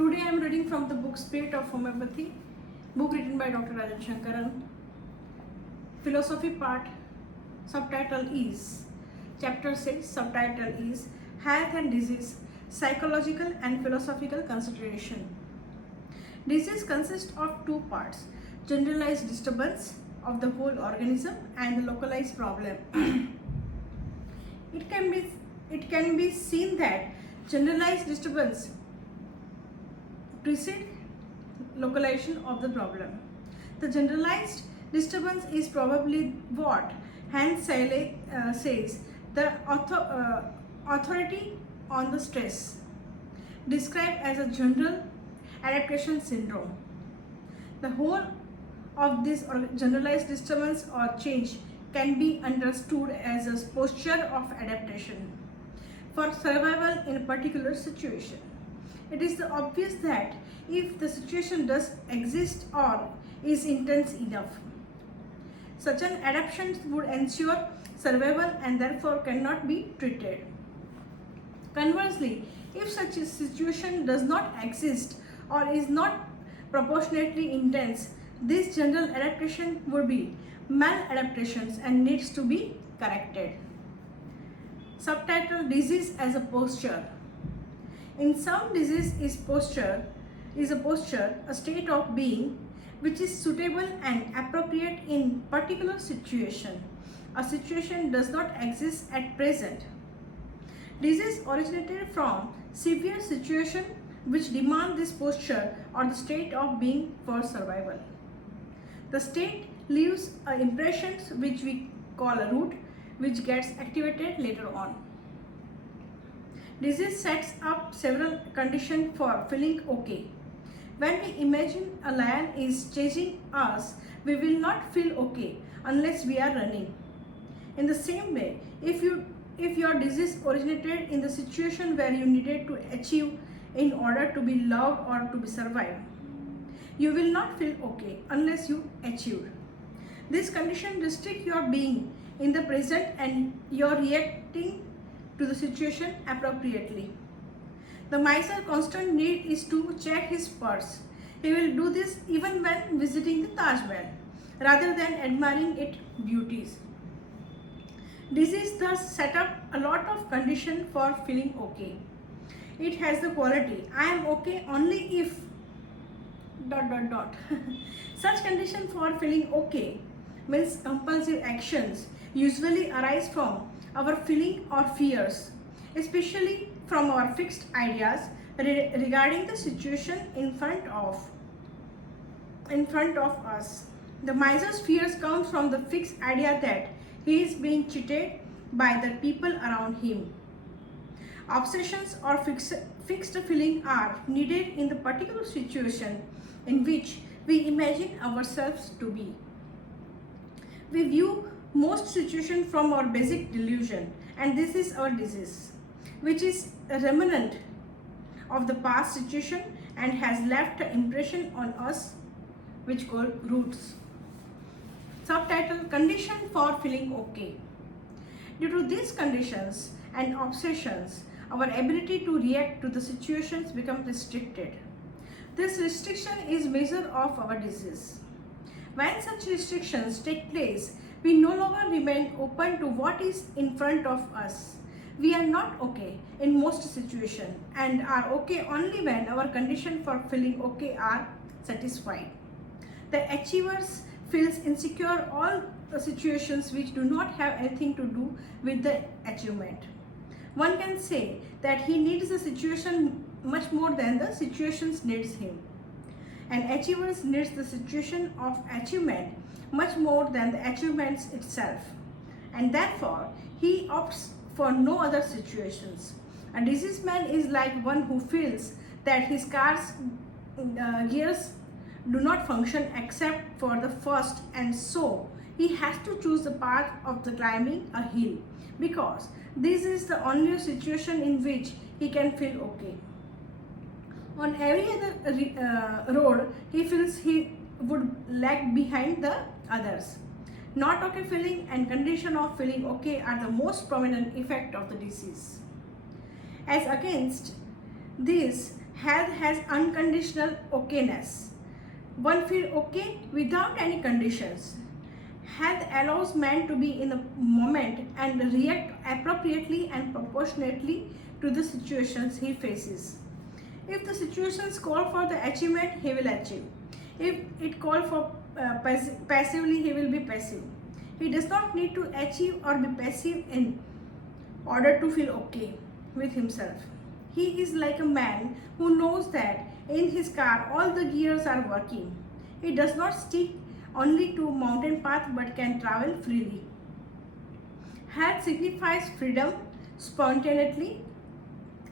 Today I am reading from the book Spirit of Homeopathy, book written by Dr. Rajan Sankaran. Philosophy part, subtitle is, chapter 6, subtitle is Health and Disease, Psychological and Philosophical Consideration. Disease consists of two parts, generalized disturbance of the whole organism and the localized problem. It can be seen that generalized disturbance precede localization of the problem. The generalized disturbance is probably what Hans Seyle says the authority on the stress, described as a general adaptation syndrome. The whole of this generalized disturbance or change can be understood as a posture of adaptation for survival in a particular situation. It is obvious that if the situation does exist or is intense enough, such an adaptation would ensure survival and therefore cannot be treated. Conversely, if such a situation does not exist or is not proportionately intense, this general adaptation would be maladaptations and needs to be corrected. Subtitle: Disease as a posture. In some disease is a posture, a state of being which is suitable and appropriate in particular situation. A situation does not exist at present. Disease originated from severe situation which demand this posture or the state of being for survival. The state leaves impressions which we call a root, which gets activated later on. Disease sets up several conditions for feeling okay. When we imagine a lion is chasing us, we will not feel okay unless we are running. In the same way, if your disease originated in the situation where you needed to achieve in order to be loved or to be survived, you will not feel okay unless you achieved. This condition restricts your being in the present and you're reacting to the situation appropriately. The miser's constant need is to check his purse. He will do this even when visiting the Taj Mahal, rather than admiring its beauties. Disease thus set up a lot of condition for feeling okay. It has the quality, I am okay only if ... Such condition for feeling okay means compulsive actions usually arise from our feeling or fears, especially from our fixed ideas regarding the situation in front of us. The miser's fears come from the fixed idea that he is being cheated by the people around him. Obsessions or fixed feeling are needed in the particular situation in which we imagine ourselves to be. We view most situations from our basic delusion, and this is our disease, which is a remnant of the past situation and has left an impression on us which called roots. Subtitle: Condition for feeling okay. Due to these conditions and obsessions, our ability to react to the situations become restricted. This restriction is measure of our disease. When such restrictions take place, we no longer remain open to what is in front of us. We are not okay in most situations and are okay only when our conditions for feeling okay are satisfied. The achievers feels insecure all the situations which do not have anything to do with the achievement. One can say that he needs the situation much more than the situations needs him. An achiever needs the situation of achievement much more than the achievements itself, and therefore he opts for no other situations. A diseased man is like one who feels that his car's gears do not function except for the first, and so he has to choose the path of the climbing a hill because this is the only situation in which he can feel okay. On every other road, he feels he would lag behind the others. Not okay feeling and condition of feeling okay are the most prominent effect of the disease. As against this, Health has unconditional okayness. One feels okay without any conditions. Health allows man to be in the moment and react appropriately and proportionately to the situations he faces. If the situations call for the achievement, he will achieve. If it call for passively, he will be passive. He does not need to achieve or be passive in order to feel okay with himself. He is like a man who knows that in his car all the gears are working. He does not stick only to mountain path but can travel freely. Health signifies freedom, spontaneity,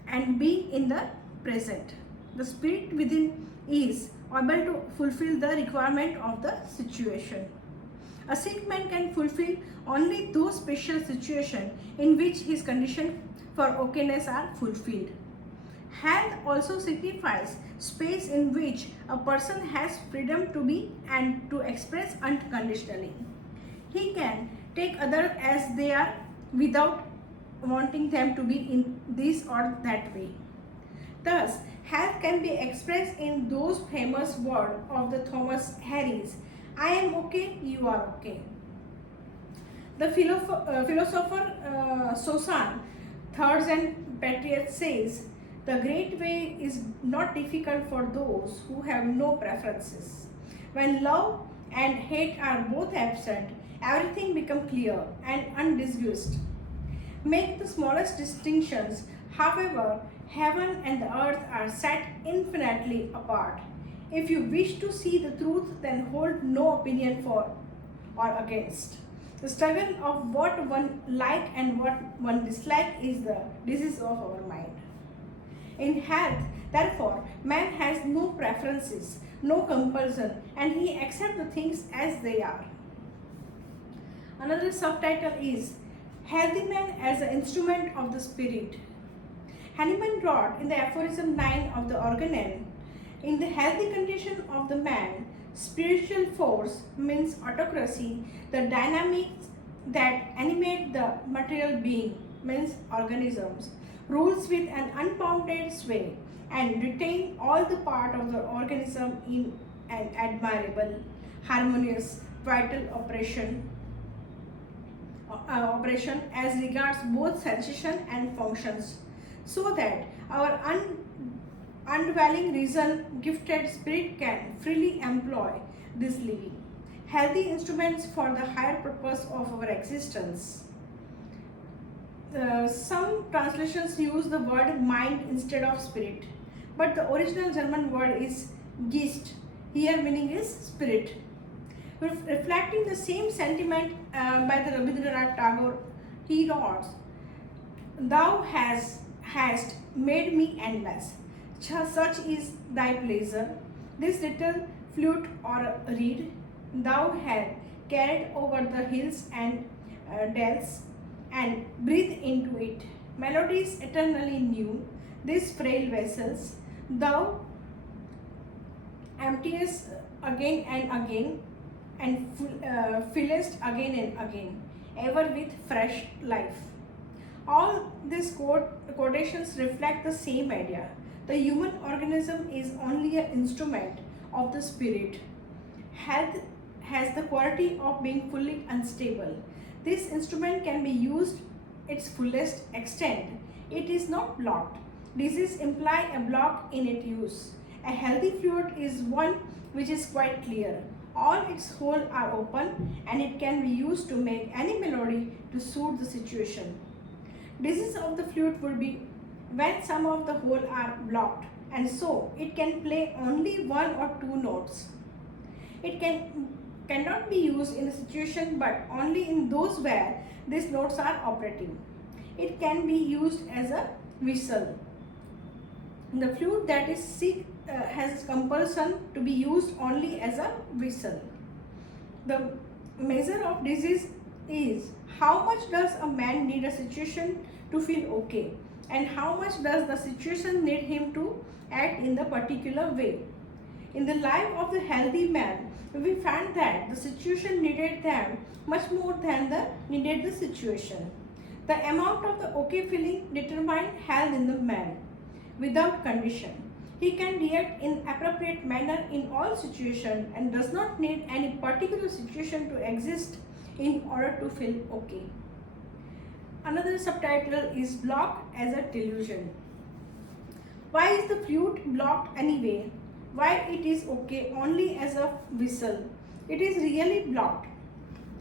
and being in the present. The spirit within is able to fulfill the requirement of the situation. A sick man can fulfill only those special situations in which his condition for okayness are fulfilled. Health also signifies space in which a person has freedom to be and to express unconditionally. He can take others as they are without wanting them to be in this or that way. Thus, health can be expressed in those famous words of the Thomas Harris, I am okay, you are okay. The philosopher Sosan, Thirds and Patriot says, the great way is not difficult for those who have no preferences. When love and hate are both absent, everything becomes clear and undisguised. Make the smallest distinctions, however, heaven and the earth are set infinitely apart. If you wish to see the truth, then hold no opinion for or against. The struggle of what one like and what one dislike is the disease of our mind. In health, therefore, man has no preferences, no compulsion, and he accepts the things as they are. Another subtitle is Healthy Man as an Instrument of the Spirit. Hahnemann wrote in the aphorism 9 of the Organon, in the healthy condition of the man, spiritual force means autocracy, the dynamics that animate the material being means organisms, rules with an unbounded sway and retain all the part of the organism in an admirable, harmonious, vital operation as regards both sensation and functions, so that our undwelling reason gifted spirit can freely employ this living healthy instruments for the higher purpose of our existence. Some translations use the word mind instead of spirit, but the original German word is Geist, here meaning is spirit. Reflecting the same sentiment by the Rabindranath Tagore, he wrote, Thou hast made me endless, such is thy pleasure. This little flute or reed thou hast carried over the hills and dales, and breathe into it melodies eternally new. These frail vessels thou emptiest again and again, and fillest again and again, ever with fresh life. All these quotations reflect the same idea. The human organism is only an instrument of the spirit. Health has the quality of being fully unstable. This instrument can be used its fullest extent. It is not blocked. Disease imply a block in its use. A healthy fluid is one which is quite clear. All its holes are open and it can be used to make any melody to suit the situation. Disease of the flute will be when some of the holes are blocked, and so it can play only one or two notes. It cannot be used in a situation but only in those where these notes are operative. It can be used as a whistle. The flute that is sick has compulsion to be used only as a whistle. The measure of disease is how much does a man need a situation to feel okay, and how much does the situation need him to act in the particular way. In the life of the healthy man, we find that the situation needed them much more than the needed the situation. The amount of the okay feeling determined health in the man without condition. He can react in appropriate manner in all situations and does not need any particular situation to exist in order to feel okay. Another subtitle is blocked as a delusion. Why is the flute blocked anyway? Why it is okay only as a whistle? It is really blocked.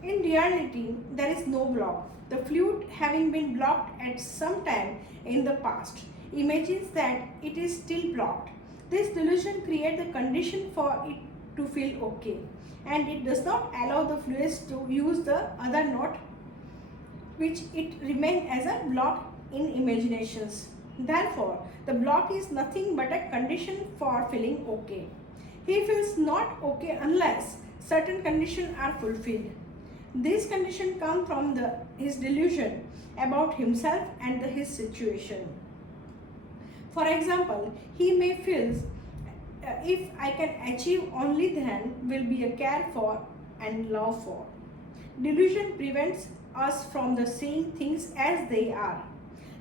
In reality, there is no block. The flute, having been blocked at some time in the past, imagines that it is still blocked. This delusion creates the condition for it to feel okay, and it does not allow the fluid to use the other note, which it remains as a block in imaginations. Therefore, the block is nothing but a condition for feeling okay. He feels not okay unless certain conditions are fulfilled. These conditions come from his delusion about himself and his situation. For example, he may feel if I can achieve only then will be a care for and love for. Delusion prevents us from the seeing things as they are.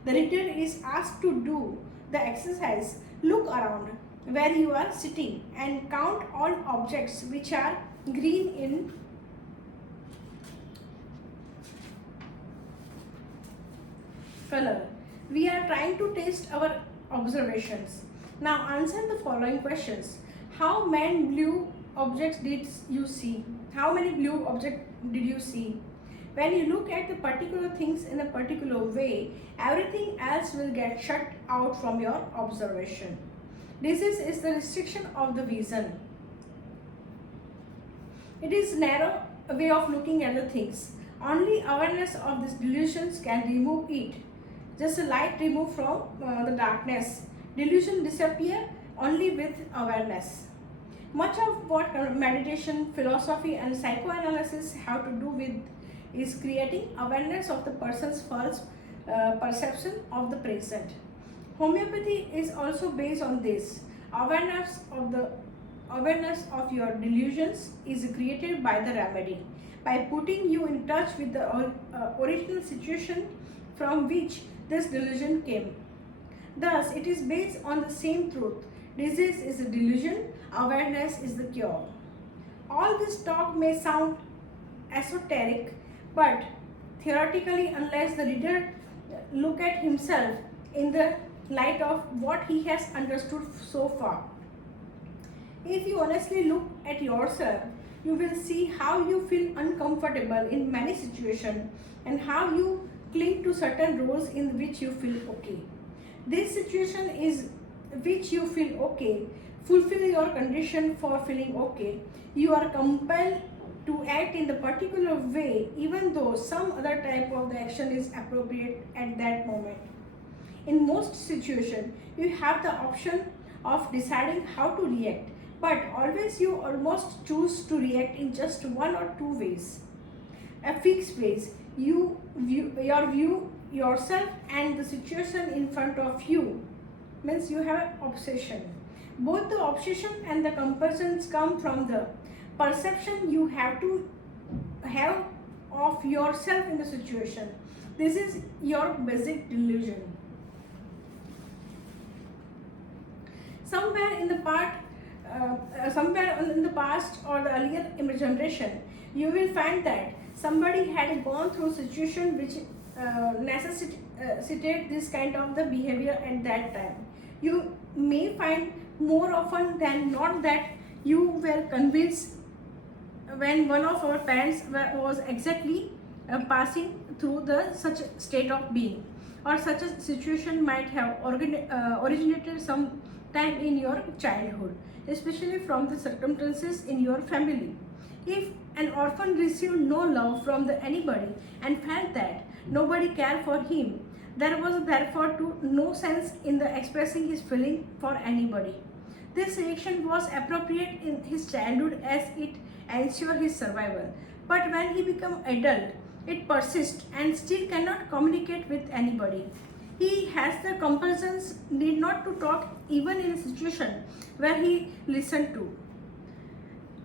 The reader is asked to do the exercise. Look around where you are sitting and count all objects which are green in color. We are trying to test our observations. Now answer the following questions. How many blue objects did you see? How many blue objects did you see? When you look at the particular things in a particular way, everything else will get shut out from your observation. This is the restriction of the vision. It is narrow way of looking at the things. Only awareness of these delusions can remove it. Just a light removed from the darkness. Delusion disappear only with awareness. Much of what meditation, philosophy and psychoanalysis have to do with is creating awareness of the person's false perception of the present. Homeopathy is also based on this. Awareness of your delusions is created by the remedy, by putting you in touch with the original situation from which this delusion came. Thus, it is based on the same truth. Disease is a delusion, awareness is the cure. All this talk may sound esoteric, but theoretically, unless the reader look at himself in the light of what he has understood so far. If you honestly look at yourself, you will see how you feel uncomfortable in many situations and how you cling to certain roles in which you feel okay. This situation is which you feel okay, fulfill your condition for feeling okay. You are compelled to act in the particular way even though some other type of the action is appropriate at that moment. In most situations, you have the option of deciding how to react, but always you almost choose to react in just one or two ways. A fixed ways. You view yourself and the situation in front of you means you have an obsession. Both the obsession and the compulsions come from the perception you have to have of yourself in the situation. This is your basic delusion. Somewhere in the past or the earlier generation, you will find that somebody had gone through situation which necessitate this kind of the behavior at that time. You may find more often than not that you were convinced when one of our parents was exactly passing through such a state of being, or such a situation might have originated some time in your childhood, especially from the circumstances in your family. If an orphan received no love from anybody and felt that nobody cared for him, there was therefore no sense in the expressing his feeling for anybody. This reaction was appropriate in his childhood as it ensured his survival. But when he became adult, it persists and still cannot communicate with anybody. He has the compulsions need not to talk even in a situation where he listened to.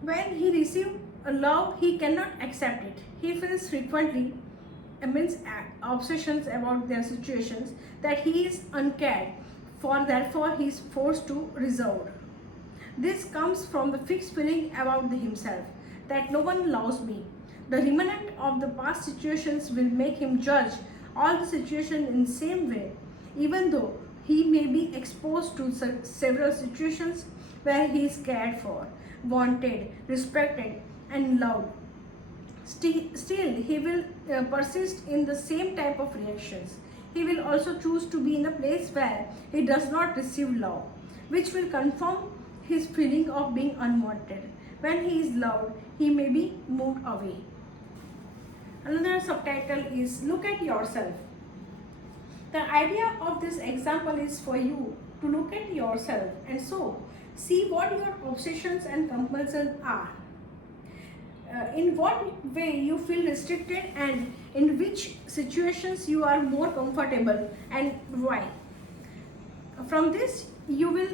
When he receives love, he cannot accept it. He feels frequently obsessions about their situations, that he is uncared for therefore he is forced to reserve. This comes from the fixed feeling about himself that no one loves me. The remnant of the past situations will make him judge all the situations in the same way, even though he may be exposed to several situations where he is cared for, wanted, respected, and loved. Still, he will persist in the same type of reactions. He will also choose to be in a place where he does not receive love, which will confirm his feeling of being unwanted. When he is loved, he may be moved away. Another subtitle is Look at Yourself. The idea of this example is for you to look at yourself and so see what your obsessions and compulsions are. In what way you feel restricted and in which situations you are more comfortable and why. From this you will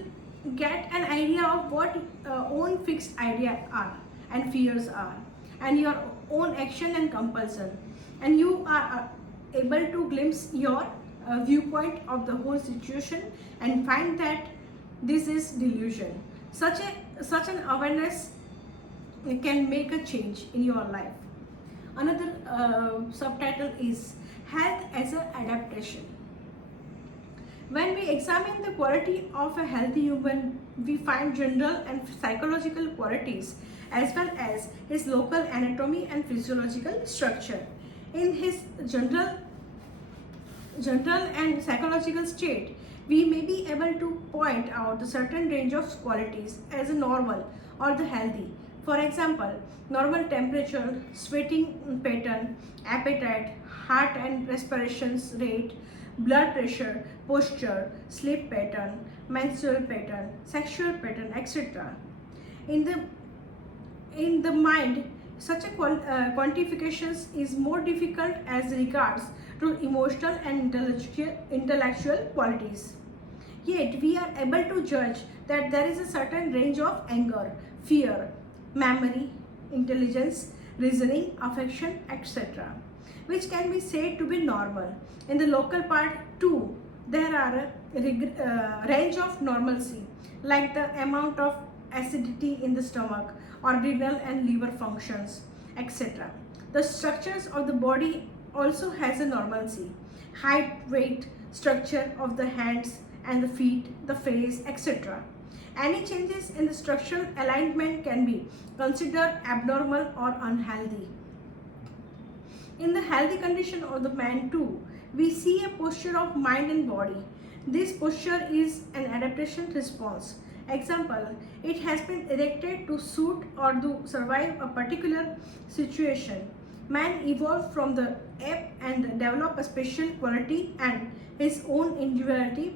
get an idea of what own fixed ideas are and fears are and your own action and compulsion, and you are able to glimpse your viewpoint of the whole situation and find that this is delusion. Such an awareness can make a change in your life. Another subtitle is Health as an Adaptation. When we examine the quality of a healthy human, we find general and psychological qualities as well as his local anatomy and physiological structure. In his general and psychological state, we may be able to point out a certain range of qualities as a normal or the healthy. For example, normal temperature, sweating pattern, appetite, heart and respiration rate, blood pressure, posture, sleep pattern, menstrual pattern, sexual pattern, etc. In the mind, such a quantification is more difficult as regards to emotional and intellectual qualities. Yet we are able to judge that there is a certain range of anger, fear, memory, intelligence, reasoning, affection, etc., which can be said to be normal. In the local part too, there are a range of normalcy, like the amount of acidity in the stomach or renal and liver functions, etc. The structures of the body also has a normalcy, height, weight, structure of the hands and the feet, the face, etc. Any changes in the structural alignment can be considered abnormal or unhealthy. In the healthy condition of the man too, we see a posture of mind and body. This posture is an adaptation response. Example, it has been erected to suit or to survive a particular situation. Man evolved from the ape and developed a special quality and his own individuality.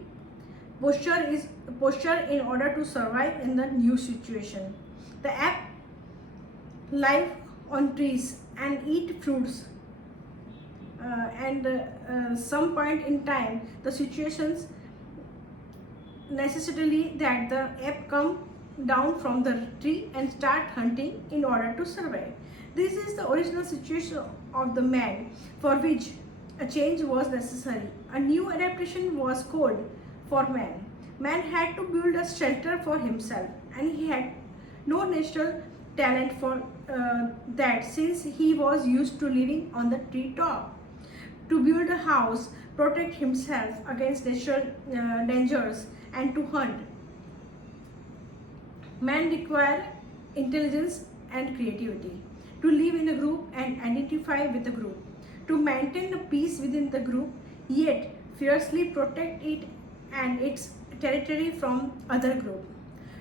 Posture is posture in order to survive in the new situation. The ape live on trees and eat fruits. Some point in time, the situations necessarily that the ape come down from the tree and start hunting in order to survive. This is the original situation of the man for which a change was necessary. A new adaptation was called for man. Man had to build a shelter for himself and he had no natural talent for that since he was used to living on the tree top. To build a house, protect himself against natural dangers and to hunt. Man requires intelligence and creativity to live in a group and identify with the group, to maintain the peace within the group, yet fiercely protect it and its territory from other group,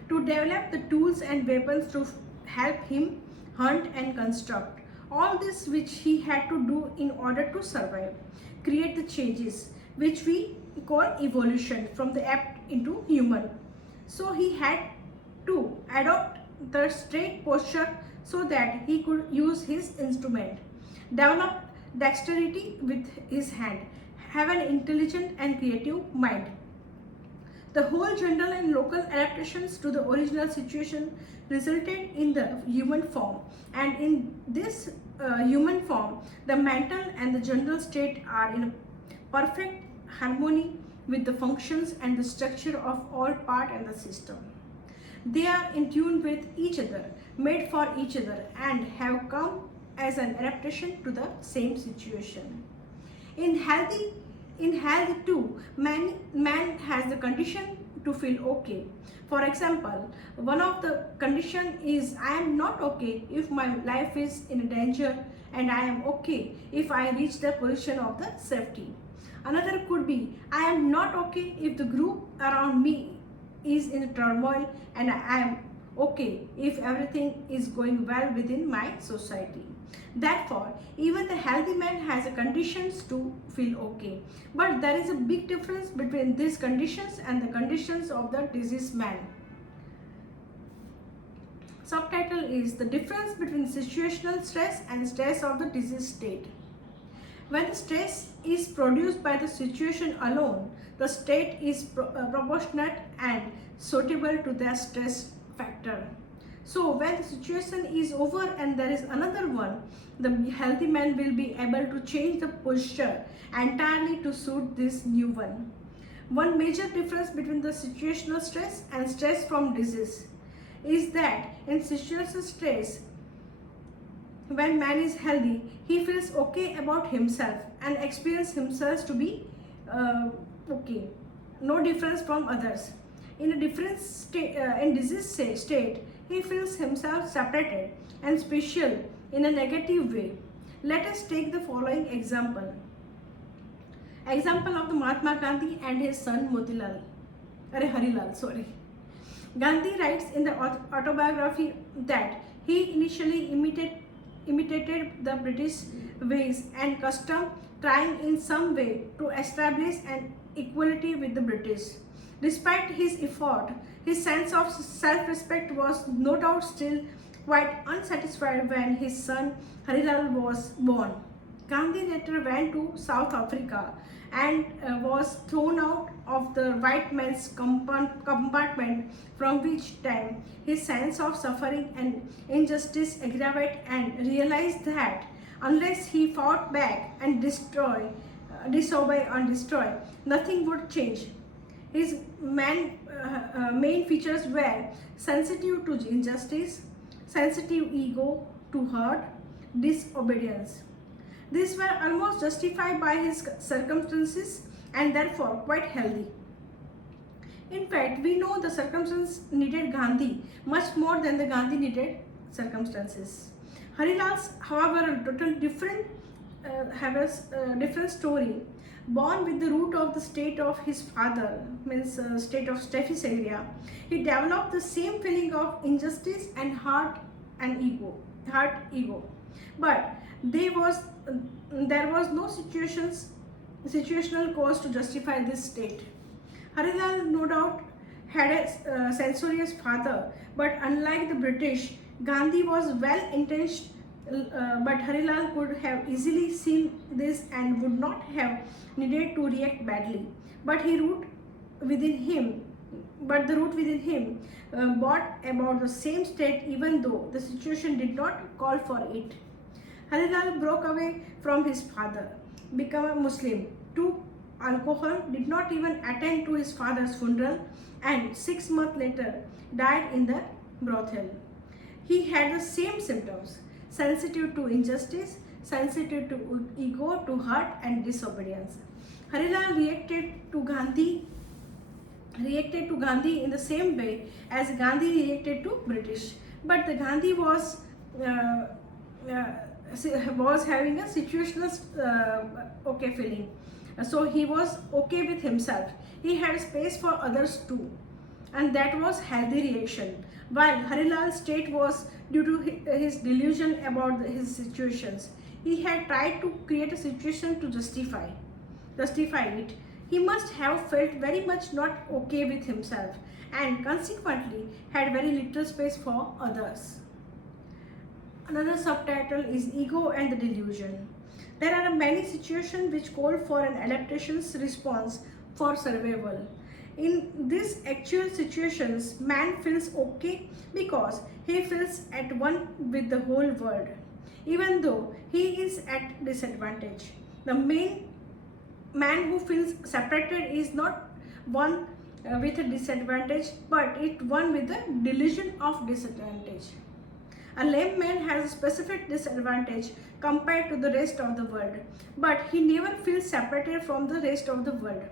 to develop the tools and weapons to help him hunt and construct. All this which he had to do in order to survive, create the changes which we call evolution from the ape into human. So he had to adopt the straight posture so that he could use his instrument, develop dexterity with his hand, have an intelligent and creative mind. The whole general and local adaptations to the original situation resulted in the human form, and in this human form, the mental and the general state are in perfect harmony with the functions and the structure of all part and the system. They are in tune with each other, made for each other, and have come as an adaptation to the same situation. In health too, man has the condition to feel okay. For example, one of the condition is I am not okay if my life is in danger, and I am okay if I reach the position of the safety. Another could be I am not okay if the group around me is in turmoil, and I am okay if everything is going well within my society. Therefore, even the healthy man has a conditions to feel okay. But there is a big difference between these conditions and the conditions of the diseased man. Subtitle is the difference between situational stress and stress of the disease state. When the stress is produced by the situation alone, the state is proportionate and suitable to the stress factor. So when the situation is over and there is another one, the healthy man will be able to change the posture entirely to suit this new one. One major difference between the situational stress and stress from disease is that in situational stress, when man is healthy, he feels okay about himself and experience himself to be okay, no difference from others. In a different state, in disease state, he feels himself separated and special in a negative way. Let us take the following example. Example of the Mahatma Gandhi and his son Harilal. Gandhi writes in the autobiography that he initially imitated the British ways and custom, trying in some way to establish an equality with the British. Despite his effort, his sense of self-respect was no doubt still quite unsatisfied when his son Harilal was born. Gandhi later went to South Africa and was thrown out of the white man's compartment, from which time his sense of suffering and injustice aggravated and realized that unless he fought back and disobey and destroy, nothing would change. His main features were sensitive to injustice, sensitive ego to hurt, disobedience. These were almost justified by his circumstances and therefore quite healthy. In fact, we know the circumstances needed Gandhi much more than the Gandhi needed circumstances. Harilal's, however, a total different have a different story. Born with the root of the state of his father, means state of Steffi's area, he developed the same feeling of injustice and heart ego. But there was no situational cause to justify this state. Harilal no doubt had a censorious father, but unlike the British, Gandhi was well intentioned, but Harilal could have easily seen this and would not have needed to react badly. But the root within him brought about the same state, even though the situation did not call for it. Harilal broke away from his father, became a Muslim, took alcohol, did not even attend to his father's funeral, and 6 months later died in the brothel. He had the same symptoms: sensitive to injustice, sensitive to ego, to hurt and disobedience. Harilal reacted to Gandhi in the same way as Gandhi reacted to British, but the Gandhi was having a situational okay feeling. So he was okay with himself. He had space for others too, and that was healthy reaction. While Harilal's state was due to his delusion about his situations. He had tried to create a situation to justify it. He must have felt very much not okay with himself and consequently had very little space for others. Another subtitle is Ego and the Delusion. There are many situations which call for an adaptation response for survival. In these actual situations, man feels okay because he feels at one with the whole world, even though he is at disadvantage. The main man who feels separated is not one with a disadvantage, but it one with a delusion of disadvantage. A lame man has a specific disadvantage compared to the rest of the world, but he never feels separated from the rest of the world.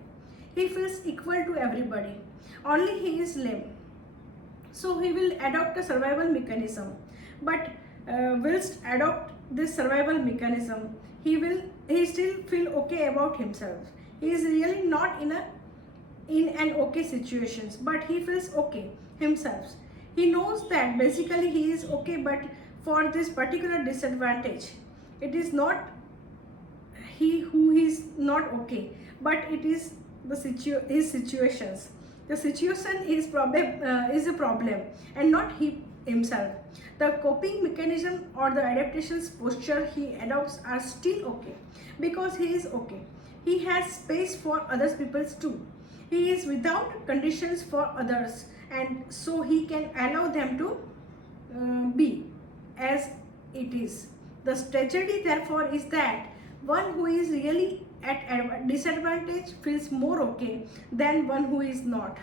He feels equal to everybody. Only he is lame. So he will adopt a survival mechanism. But whilst adopt this survival mechanism, he still feel okay about himself. He is really not in an okay situations, but he feels okay himself. He knows that basically he is okay, but for this particular disadvantage, it is not he who is not okay, but it is his situations. The situation is a problem, and not he himself. The coping mechanism or the adaptations posture he adopts are still okay because he is okay. He has space for other people's too. He is without conditions for others, and so he can allow them to be as it is. The tragedy, therefore, is that one who is really at a disadvantage feels more okay than one who is not.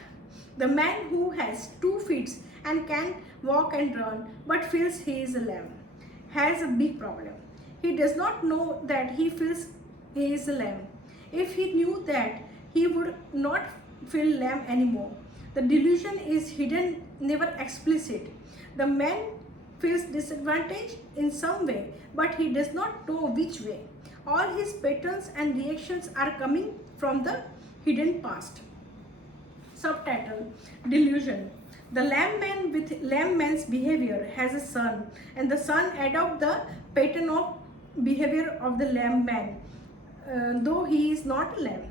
The man who has 2 feet and can walk and run but feels he is lame has a big problem. He does not know that he feels he is lame. If he knew that, he would not feel lame anymore. The delusion is hidden, never explicit. The man feels disadvantaged in some way, but he does not know which way. All his patterns and reactions are coming from the hidden past. Subtitle: Delusion. The lame man with lame man's behavior has a son, and the son adopts the pattern of behavior of the lame man, though he is not lame.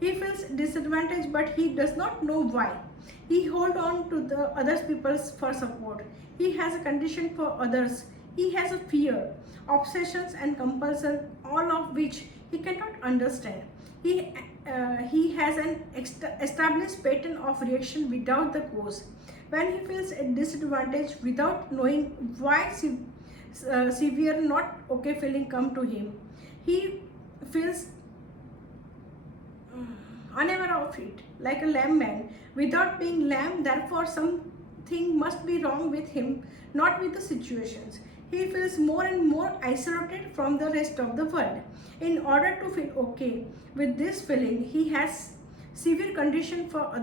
He feels disadvantaged, but he does not know why. He holds on to the other people for support. He has a condition for others. He has a fear, obsessions and compulsion, all of which he cannot understand. He has an established pattern of reaction without the cause. When he feels a disadvantage without knowing why severe not okay feeling come to him, he feels unaware of it, like a lame man. Without being lame, therefore something must be wrong with him, not with the situations. He feels more and more isolated from the rest of the world. In order to feel okay with this feeling, he has severe conditions for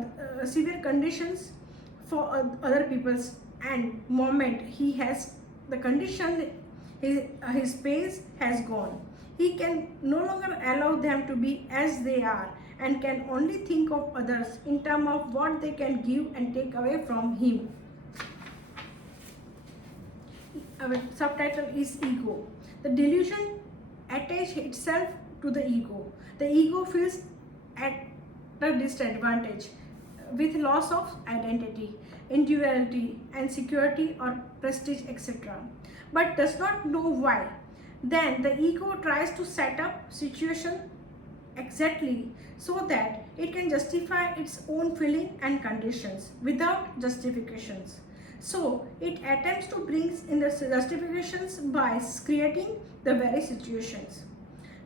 other people's, and moment he has the condition, his space has gone. He can no longer allow them to be as they are, and can only think of others in terms of what they can give and take away from him. Our subtitle is Ego. The delusion attaches itself to the ego. The ego feels at a disadvantage with loss of identity, individuality, and security or prestige, etc., but does not know why. Then the ego tries to set up situation exactly so that it can justify its own feeling and conditions without justifications. So it attempts to bring in the justifications by creating the very situations.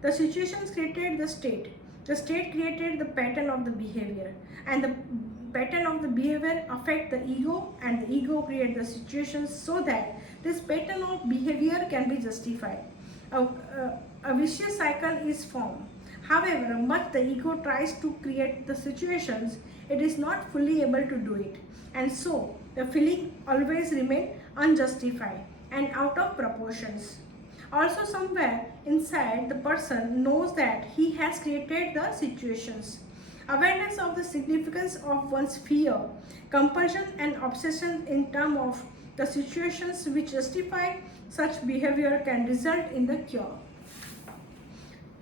The situations created the state. The state created the pattern of the behavior, and the pattern of the behavior affect the ego, and the ego create the situations so that this pattern of behavior can be justified. A vicious cycle is formed. However, much the ego tries to create the situations, it is not fully able to do it, and so the feeling always remain unjustified and out of proportions. Also, somewhere inside, the person knows that he has created the situations. Awareness of the significance of one's fear, compulsion and obsession in terms of the situations which justify such behavior can result in the cure.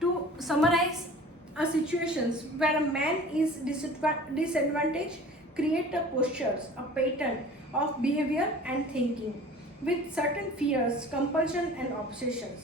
To summarize, a situations where a man is disadvantaged create a postures, a pattern of behavior and thinking with certain fears, compulsion and obsessions.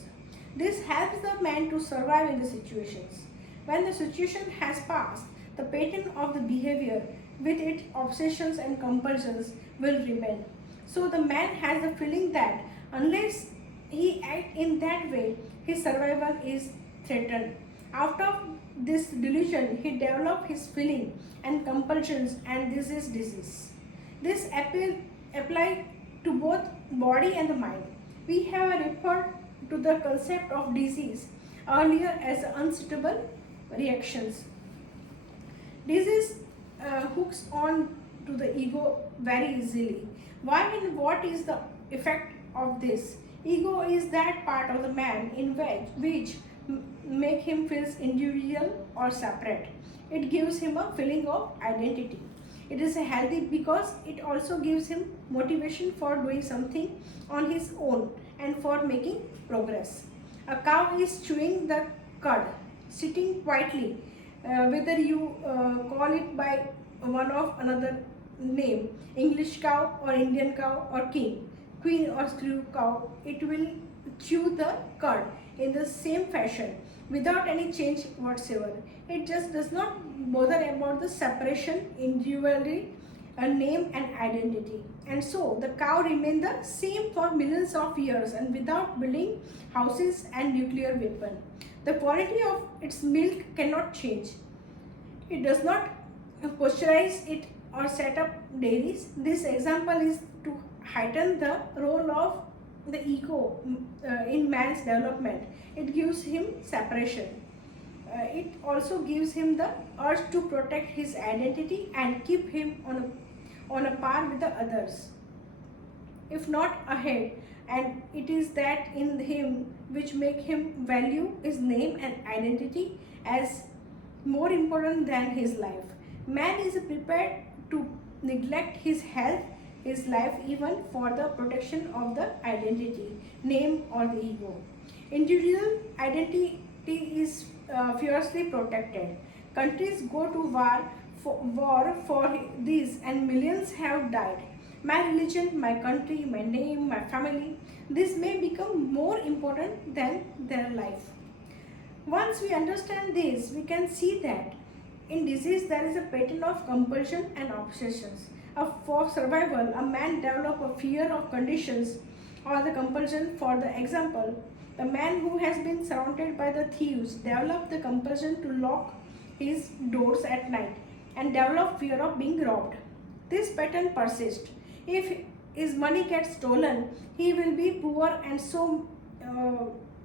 This helps the man to survive in the situations. When the situation has passed, the pattern of the behavior with its obsessions and compulsions will remain. So the man has the feeling that unless he acts in that way, his survival is threatened. Out of this delusion, he developed his feeling and compulsions, and this is disease. This apply to both body and the mind. We have referred to the concept of disease earlier as unsuitable reactions. Disease hooks on to the ego very easily. Why and what is the effect of this? Ego is that part of the man in which make him feel individual or separate. It gives him a feeling of identity. It is healthy because it also gives him motivation for doing something on his own and for making progress. A cow is chewing the cud, sitting quietly, whether you call it by one of another name, English cow or Indian cow or king, queen or screw cow, it will chew the cud in the same fashion without any change whatsoever. It just does not bother about the separation, individuality, a name and identity. And so the cow remained the same for millions of years and without building houses and nuclear weapon. The quality of its milk cannot change. It does not pasteurize it or set up dairies. This example is to heighten the role of the ego in man's development. It gives him separation. It also gives him the urge to protect his identity and keep him on a par with the others, if not ahead. And it is that in him which make him value his name and identity as more important than his life. Man is prepared to neglect his health, his life, even for the protection of the identity, name, or the ego. Individual identity is fiercely protected. Countries go to war for these, and millions have died. My religion, my country, my name, my family, this may become more important than their life. Once we understand this, we can see that in disease there is a pattern of compulsion and obsessions. For survival, a man develops a fear of conditions or the compulsion. For the example, the man who has been surrounded by the thieves developed the compulsion to lock his doors at night and develop fear of being robbed. This pattern persists. If his money gets stolen, he will be poor and so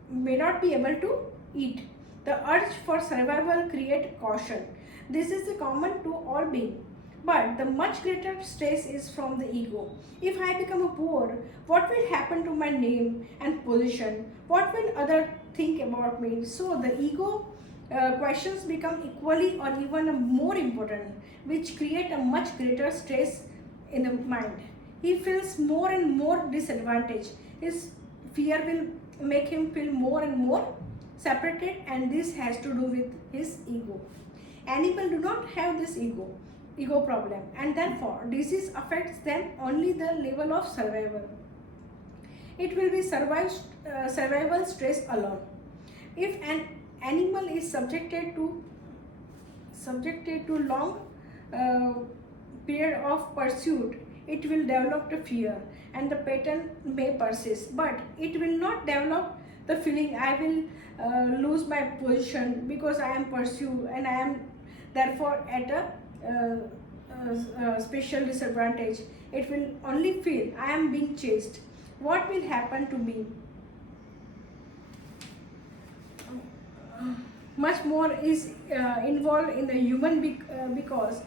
may not be able to eat. The urge for survival creates caution. This is the common to all beings. But the much greater stress is from the ego. If I become a poor, what will happen to my name and position? What will others think about me? So the ego questions become equally or even more important, which create a much greater stress in the mind. He feels more and more disadvantaged. His fear will make him feel more and more separated, and this has to do with his ego. Animals do not have this ego problem, and therefore disease affects them only the level of survival. It will be survival stress alone. If an animal is subjected to long period of pursuit, it will develop the fear and the pattern may persist, but it will not develop the feeling I will lose my position because I am pursued and I am therefore at a special disadvantage. It will only feel I am being chased. What will happen to me? Much more is involved in the human because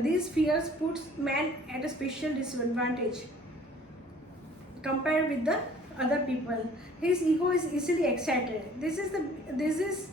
these fears puts man at a special disadvantage compared with the other people. His ego is easily excited. This is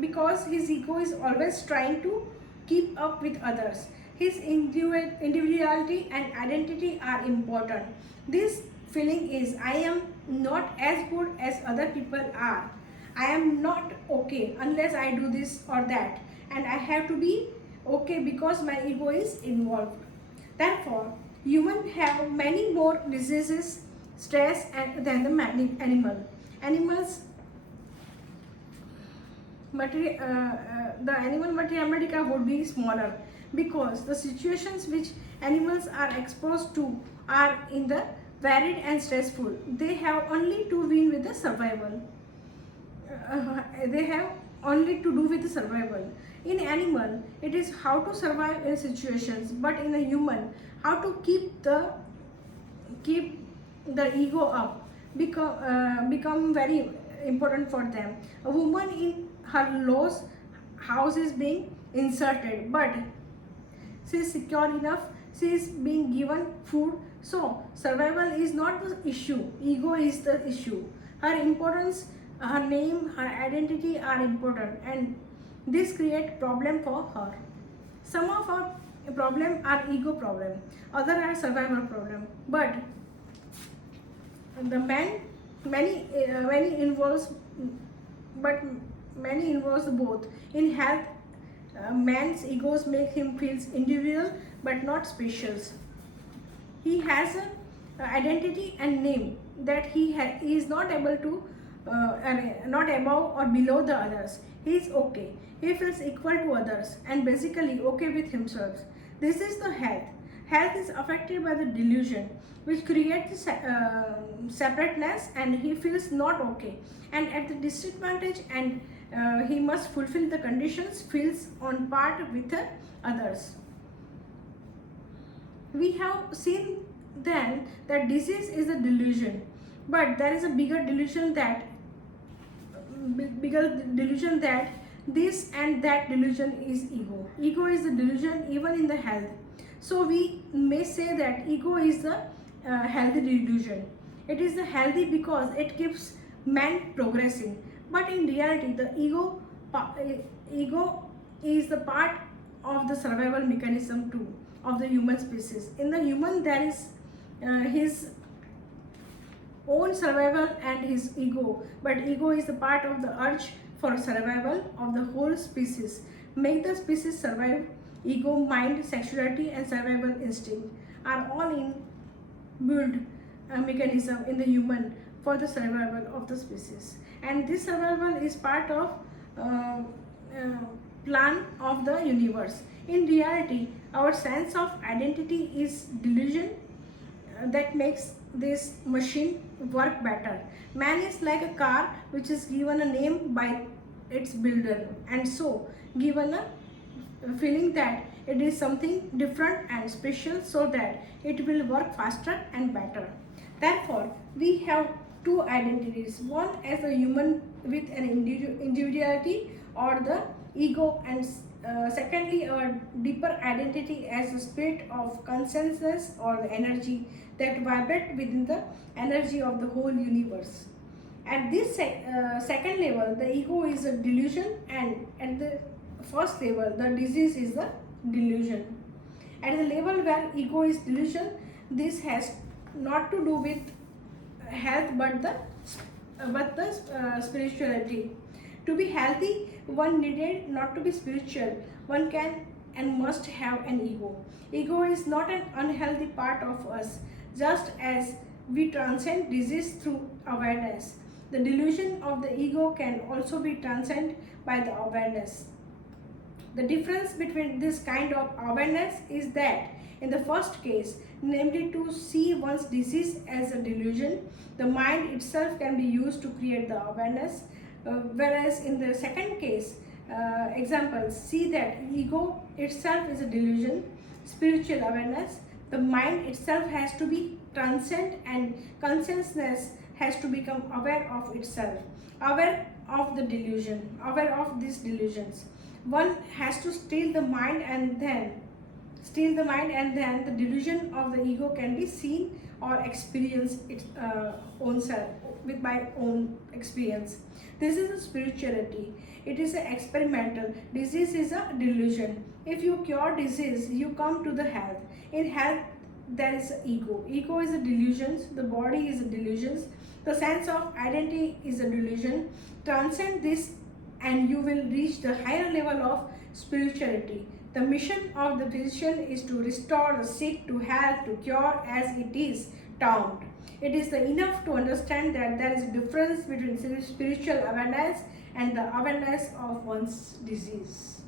because his ego is always trying to keep up with others. His individuality and identity are important. This feeling is I am not as good as other people are. I am not okay unless I do this or that, and I have to be okay because my ego is involved. Therefore, humans have many more diseases, stress than the animal. Animals the animal material would be smaller because the situations which animals are exposed to are in the varied and stressful. They have only to win with the survival. They have only to do with survival. In animal, it is how to survive in situations, but in a human, how to keep the ego up become very important for them. A woman in her low's house is being inserted, but she is secure enough, she is being given food. So survival is not the issue, ego is the issue. Her importance, her name, her identity are important, and this create problem for her. Some of our problem are ego problem, other are survival problem, but the many involves, but many involves both. In health, man's egos make him feel individual but not special. He has an identity and name that he is not able to not above or below the others. He is okay. He feels equal to others and basically okay with himself. This is the health. Health is affected by the delusion, which creates separateness, and he feels not okay and at the disadvantage, and he must fulfill the conditions, feels on part with others. We have seen then that disease is a delusion, but there is a bigger delusion that this and that delusion is ego. Ego is the delusion even in the health. So we may say that ego is the healthy delusion. It is the healthy because it keeps man progressing. But in reality, the ego is the part of the survival mechanism too of the human species. In the human, there is his own survival and his ego, but ego is the part of the urge for survival of the whole species. Make the species survive. Ego, mind, sexuality, and survival instinct are all inbuilt mechanism in the human for the survival of the species, and this survival is part of uh, plan of the universe. In reality, our sense of identity is delusion that makes this machine work better. Man is like a car which is given a name by its builder, and so given a feeling that it is something different and special so that it will work faster and better. Therefore, we have two identities, one as a human with an individuality or the ego, and secondly a deeper identity as a spirit of consciousness or the energy that vibrate within the energy of the whole universe. At this second level, the ego is a delusion, and at the first level, the disease is the delusion. At the level where ego is delusion, this has not to do with health but the spirituality. To be healthy, one needed not to be spiritual. One can and must have an ego. Ego is not an unhealthy part of us, just as we transcend disease through awareness. The delusion of the ego can also be transcended by the awareness. The difference between this kind of awareness is that in the first case, namely to see one's disease as a delusion, the mind itself can be used to create the awareness, whereas in the second case, example, see that ego itself is a delusion, spiritual awareness, the mind itself has to be transcend, and consciousness has to become aware of itself, aware of the delusion, aware of these delusions. One has to steal the mind, and then the delusion of the ego can be seen or experienced its own self with my own experience. This is a spirituality. It is an experimental. Disease is a delusion. If you cure disease, you come to the health. In health, there is ego. Ego is a delusion. The body is a delusion. The sense of identity is a delusion. Transcend this and you will reach the higher level of spirituality. The mission of the physician is to restore the sick to health, to cure as it is termed. It is enough to understand that there is a difference between spiritual awareness and the awareness of one's disease.